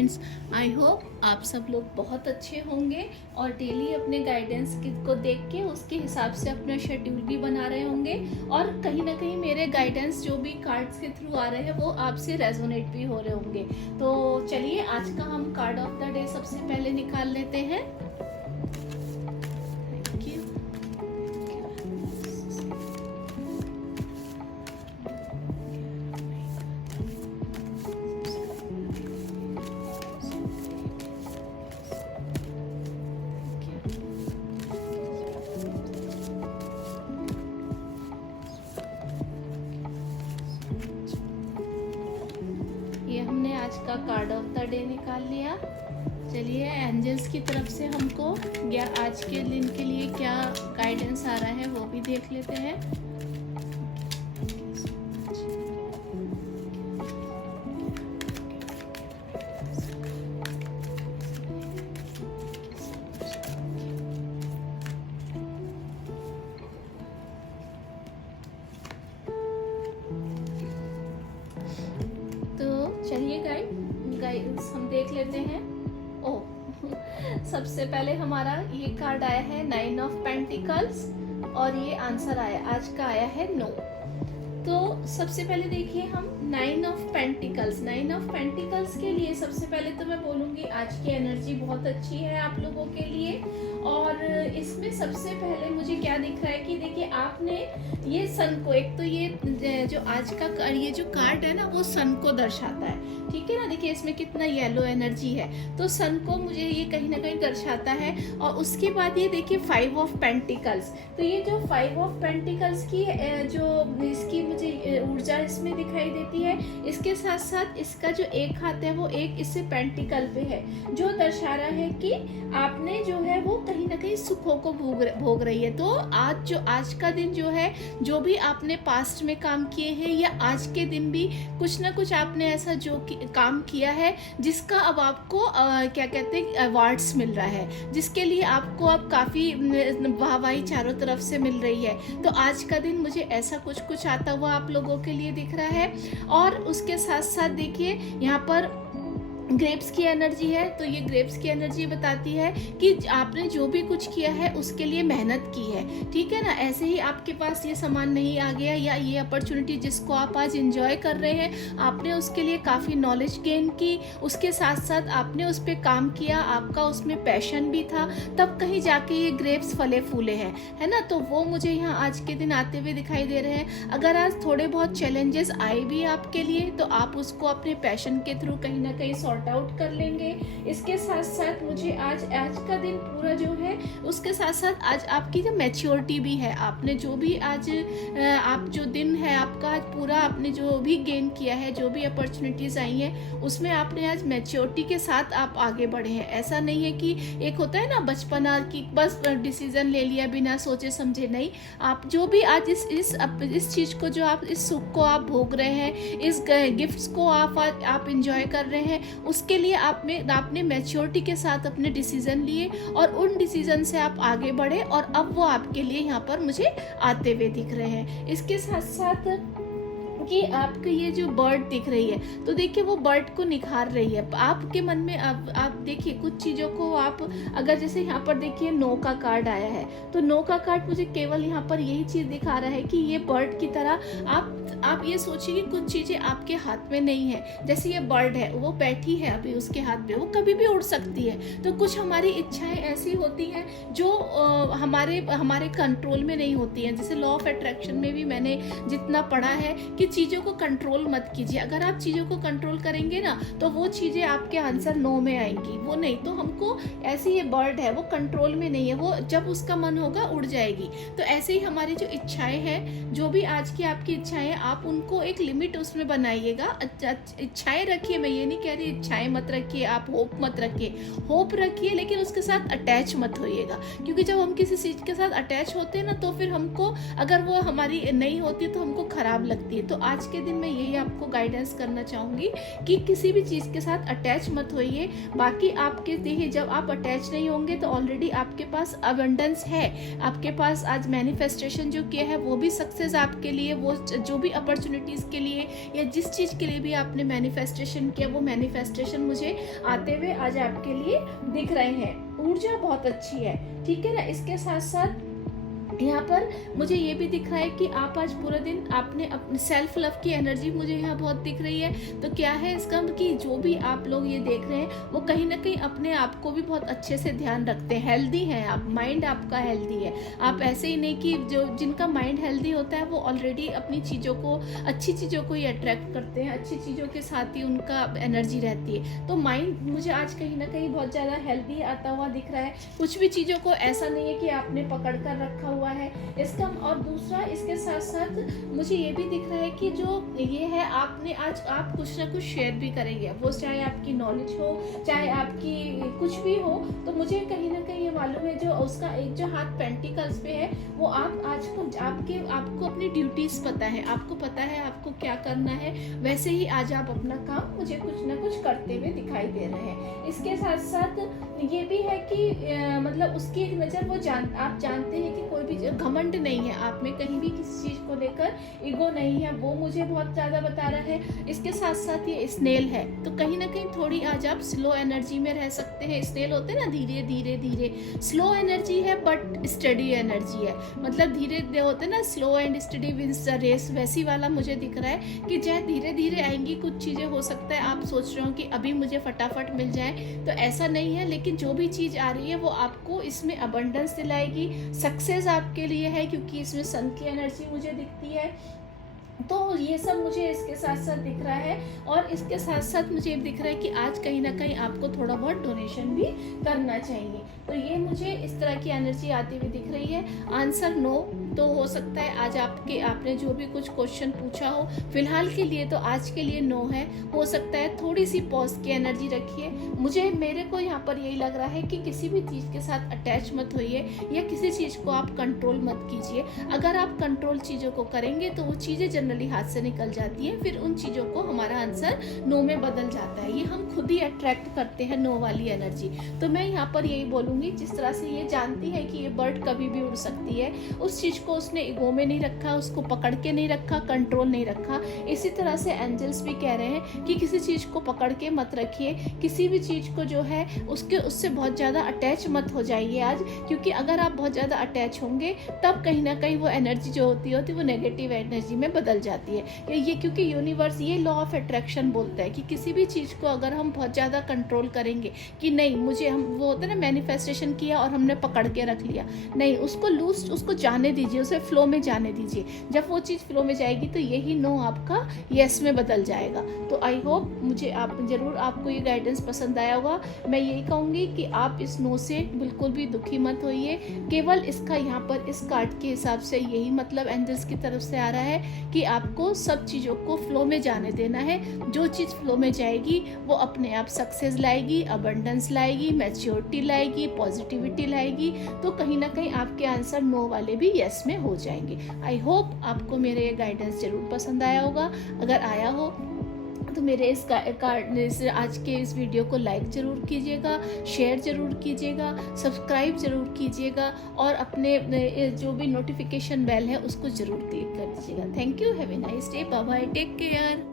Friends, I hope आप सब लोग बहुत अच्छे होंगे और डेली अपने गाइडेंस को देख के उसके हिसाब से अपना शेड्यूल भी बना रहे होंगे और कहीं ना कहीं मेरे गाइडेंस जो भी कार्ड्स के थ्रू आ रहे हैं वो आपसे रेजोनेट भी हो रहे होंगे। तो चलिए आज का हम कार्ड ऑफ द डे सबसे पहले निकाल लेते हैं। Thank you. ये हमने आज का कार्ड ऑफ द डे निकाल लिया। चलिए एंजल्स की तरफ से हमको आज के दिन के लिए क्या गाइडेंस आ रहा है वो भी देख लेते हैं। चलिए गाइस हम देख लेते हैं। ओह सबसे पहले हमारा ये कार्ड आया है 9 ऑफ पेंटिकल्स और ये आंसर आया आज का आया है नो। तो सबसे पहले देखिए हम 9 ऑफ पेंटिकल्स के लिए सबसे पहले तो मैं बोलूँगी आज की एनर्जी बहुत अच्छी है आप लोगों के लिए। और इसमें सबसे पहले मुझे क्या दिख रहा है कि देखिए आपने ये सन को, एक तो ये जो आज का ये जो कार्ड है ना वो सन को दर्शाता है, ठीक है ना। देखिए इसमें कितना येलो एनर्जी है, तो सन को मुझे ये कहीं ना कहीं दर्शाता है। और उसके बाद ये देखिए 5 ऑफ पेंटिकल्स, तो ये जो 5 ऑफ पेंटिकल्स की जो इसकी मुझे ऊर्जा इसमें दिखाई देती है, इसके साथ साथ इसका जो एक हाथ है वो एक इससे पेंटिकल पे है, जो दर्शा रहा है कि आपने जो है वो कहीं ना कहीं सुखों को भोग रही है। तो आज का दिन जो है, जो भी आपने पास्ट में काम किए हैं या आज के दिन भी कुछ ना कुछ आपने ऐसा जो काम किया है जिसका अब आपको क्या कहते हैं अवार्ड्स मिल रहा है, जिसके लिए आपको अब काफ़ी वाहवाही चारों तरफ से मिल रही है। तो आज का दिन मुझे ऐसा कुछ आता हुआ आप लोगों के लिए दिख रहा है। और उसके साथ साथ देखिए यहाँ पर ग्रेप्स की एनर्जी है, तो ये ग्रेप्स की एनर्जी बताती है कि आपने जो भी कुछ किया है उसके लिए मेहनत की है, ठीक है ना। ऐसे ही आपके पास ये सामान नहीं आ गया या ये अपॉर्चुनिटी जिसको आप आज एंजॉय कर रहे हैं, आपने उसके लिए काफ़ी नॉलेज गेन की, उसके साथ साथ आपने उस पर काम किया, आपका उसमें पैशन भी था, तब कहीं जाके ये ग्रेप्स फले फूले हैं, है ना। तो वो मुझे यहाँ आज के दिन आते हुए दिखाई दे रहे हैं। अगर आज थोड़े बहुत चैलेंजेस आए भी आपके लिए तो आप उसको अपने पैशन के थ्रू कहीं ना कहीं सॉर्ट आउट कर लेंगे। इसके साथ साथ मुझे आज का दिन पूरा जो है, उसके साथ साथ आज आपकी जो मैच्योरिटी भी है, आपने जो भी आज आप जो दिन है आपका आज पूरा आपने जो भी गेन किया है, जो भी अपॉर्चुनिटीज आई हैं उसमें आपने आज मैच्योरिटी के साथ आप आगे बढ़े हैं। ऐसा नहीं है कि एक होता है ना बचपना की बस डिसीजन ले लिया बिना सोचे समझे, नहीं। आप जो भी आज इस चीज को, जो आप इस सुख को आप भोग रहे हैं, इस गिफ्ट्स को आप इंजॉय कर रहे हैं, उसके लिए आपने मैच्योरिटी के साथ अपने डिसीजन लिए और उन डिसीजन से आप आगे बढ़े और अब वो आपके लिए यहाँ पर मुझे आते हुए दिख रहे हैं। इसके साथ साथ कि आपकी ये जो बर्ड दिख रही है, तो देखिए वो बर्ड को निखार रही है आपके मन में। आप देखिए कुछ चीज़ों को आप अगर जैसे यहाँ पर देखिए नो का कार्ड आया है, तो नो का कार्ड मुझे केवल यहाँ पर यही चीज़ दिखा रहा है कि ये बर्ड की तरह आप ये सोचिए कि कुछ चीज़ें आपके हाथ में नहीं है। जैसे ये बर्ड है, वो बैठी है अभी उसके हाथ में, वो कभी भी उड़ सकती है। तो कुछ हमारी इच्छाएं ऐसी होती हैं जो हमारे कंट्रोल में नहीं होती हैं। जैसे लॉ ऑफ अट्रैक्शन में भी मैंने जितना पढ़ा है कि चीज़ों को कंट्रोल मत कीजिए। अगर आप चीज़ों को कंट्रोल करेंगे ना तो वो चीज़ें आपके आंसर नो में आएंगी, वो नहीं। तो हमको ऐसी ये बर्ड है, वो कंट्रोल में नहीं है, वो जब उसका मन होगा उड़ जाएगी। तो ऐसे ही हमारी जो इच्छाएं हैं, जो भी आज की आपकी इच्छाएं, आप उनको एक लिमिट उसमें बनाइएगा। इच्छाएं रखिए, मैं ये नहीं कह रही इच्छाएं मत रखिए, आप होप मत रखिए, होप रखिए लेकिन उसके साथ अटैच मत होइएगा। क्योंकि जब हम किसी चीज़ के साथ अटैच होते हैं ना तो फिर हमको, अगर वो हमारी नहीं होती तो हमको खराब लगती है। तो आज के दिन मैं यही आपको गाइडेंस करना चाहूँगी कि किसी भी चीज़ के साथ अटैच मत होइए। बाकी आपके देखिए, जब आप अटैच नहीं होंगे तो ऑलरेडी आपके पास अबंडेंस है, आपके पास आज मैनिफेस्टेशन जो किया है वो भी सक्सेस आपके लिए, वो जो भी अपॉर्चुनिटीज़ के लिए या जिस चीज़ के लिए भी आपने मैनिफेस्टेशन किया वो मैनिफेस्टेशन मुझे आते हुए आज आपके लिए दिख रहे हैं। ऊर्जा बहुत अच्छी है, ठीक है ना। इसके साथ साथ यहाँ पर मुझे ये भी दिख रहा है कि आप आज पूरा दिन आपने अपने सेल्फ लव की एनर्जी मुझे यहाँ बहुत दिख रही है। तो क्या है इसका कि जो भी आप लोग ये देख रहे हैं वो कहीं ना कहीं अपने आप को भी बहुत अच्छे से ध्यान रखते हैं, हेल्दी हैं आप, माइंड आपका हेल्दी है। आप ऐसे ही नहीं कि जो जिनका माइंड हेल्दी होता है वो ऑलरेडी अपनी चीज़ों को, अच्छी चीज़ों को ही अट्रैक्ट करते हैं, अच्छी चीज़ों के साथ ही उनका एनर्जी रहती है। तो माइंड मुझे आज कहीं ना कहीं बहुत ज़्यादा हेल्दी आता हुआ दिख रहा है। कुछ भी चीज़ों को ऐसा नहीं है कि आपने पकड़ कर रखा हुआ है इसका। और दूसरा इसके साथ साथ मुझे ये भी दिख रहा है कि जो ये है आपने आज आप कुछ ना कुछ शेयर भी करेंगे, वो चाहे आपकी नॉलेज हो चाहे आपकी कुछ भी हो। तो मुझे कहीं ना कहीं ये मालूम है जो उसका एक जो हाथ पेंटिकल्स पे है वो आप आज को आपको अपनी ड्यूटीज पता है, आपको पता है आपको क्या करना है, वैसे ही आज आप अपना काम मुझे कुछ ना कुछ करते हुए दिखाई दे रहे हैं। इसके साथ साथ ये भी है कि मतलब उसकी एक नज़र वो आप जानते हैं कि कोई भी घमंड नहीं है आप में, कहीं भी किसी चीज़ को लेकर ईगो नहीं है, वो मुझे बहुत ज़्यादा बता रहा है। इसके साथ साथ ये स्नेल है, तो कहीं ना कहीं थोड़ी आज आप स्लो एनर्जी में रह सकते हैं। स्नेल होते हैं ना, धीरे धीरे धीरे, स्लो एनर्जी है बट स्टडी एनर्जी है, मतलब धीरे होते ना, slow and steady wins the race, वैसी वाला मुझे दिख रहा है कि चाहे धीरे धीरे आएंगी कुछ चीज़ें। हो सकता है आप सोच रहे हो कि अभी मुझे फटाफट मिल जाए, तो ऐसा नहीं है। लेकिन जो भी चीज़ आ रही है वो आपको इसमें अबंडेंस दिलाएगी, सक्सेस आपके लिए है, क्योंकि इसमें सन की एनर्जी मुझे दिखती है। तो ये सब मुझे इसके साथ साथ दिख रहा है। और इसके साथ साथ मुझे दिख रहा है कि आज कहीं ना कहीं आपको थोड़ा बहुत डोनेशन भी करना चाहिए। तो ये मुझे इस तरह की एनर्जी आती हुई दिख रही है। आंसर नो, तो हो सकता है आज आपने जो भी कुछ क्वेश्चन पूछा हो, फिलहाल के लिए तो आज के लिए नो है। हो सकता है थोड़ी सी पॉज की एनर्जी रखिए। मेरे को यहाँ पर यही लग रहा है कि किसी भी चीज़ के साथ अटैच मत होइए या किसी चीज़ को आप कंट्रोल मत कीजिए। अगर आप कंट्रोल चीज़ों को करेंगे तो वो चीज़ें जनरली हाथ से निकल जाती है, फिर उन चीज़ों को हमारा आंसर नो में बदल जाता है। ये हम खुद ही अट्रैक्ट करते हैं नो वाली एनर्जी। तो मैं यहाँ पर यही बोलूँगी, जिस तरह से ये जानती है कि ये बर्ड कभी भी उड़ सकती है, उस चीज़ को उसने ईगो में नहीं रखा, उसको पकड़ के नहीं रखा, कंट्रोल नहीं रखा। इसी तरह से एंजल्स भी कह रहे हैं कि किसी चीज़ को पकड़ के मत रखिए, किसी भी चीज़ को जो है उससे बहुत ज़्यादा अटैच मत हो जाइए आज, क्योंकि अगर आप बहुत ज़्यादा अटैच होंगे तब कहीं ना कहीं वो एनर्जी जो होती है वो नेगेटिव एनर्जी में बदल जाती है। ये क्योंकि यूनिवर्स ये लॉ ऑफ अट्रैक्शन बोलता है कि किसी भी चीज़ को अगर हम बहुत ज़्यादा कंट्रोल करेंगे कि नहीं मुझे, हम वो होता है ना मैनिफेस्टेशन किया और हमने पकड़ के रख लिया, नहीं, उसको लूज, उसको जाने दीजिए, उसे फ्लो में जाने दीजिए। जब वो चीज़ फ्लो में जाएगी तो यही नो आपका यस में बदल जाएगा। तो आई होप मुझे आपको ये गाइडेंस पसंद आया होगा। मैं यही कहूँगी कि आप इस नो से बिल्कुल भी दुखी मत होइए। केवल इसका यहाँ पर इस कार्ड के हिसाब से यही मतलब एंजल्स की तरफ से आ रहा है कि आपको सब चीज़ों को फ्लो में जाने देना है। जो चीज़ फ्लो में जाएगी वो अपने आप सक्सेस लाएगी, अबंडेंस लाएगी, मैच्योरिटी लाएगी, पॉजिटिविटी लाएगी। तो कहीं ना कहीं आपके आंसर नो वाले भी यस में हो जाएंगे। आई होप आपको मेरे ये गाइडेंस जरूर पसंद आया होगा। अगर आया हो तो मेरे इस आज के इस वीडियो को लाइक ज़रूर कीजिएगा, शेयर ज़रूर कीजिएगा, सब्सक्राइब ज़रूर कीजिएगा और अपने जो भी नोटिफिकेशन बेल है उसको ज़रूर क्लिक कर दीजिएगा। Thank you, have a nice day, bye bye, take care.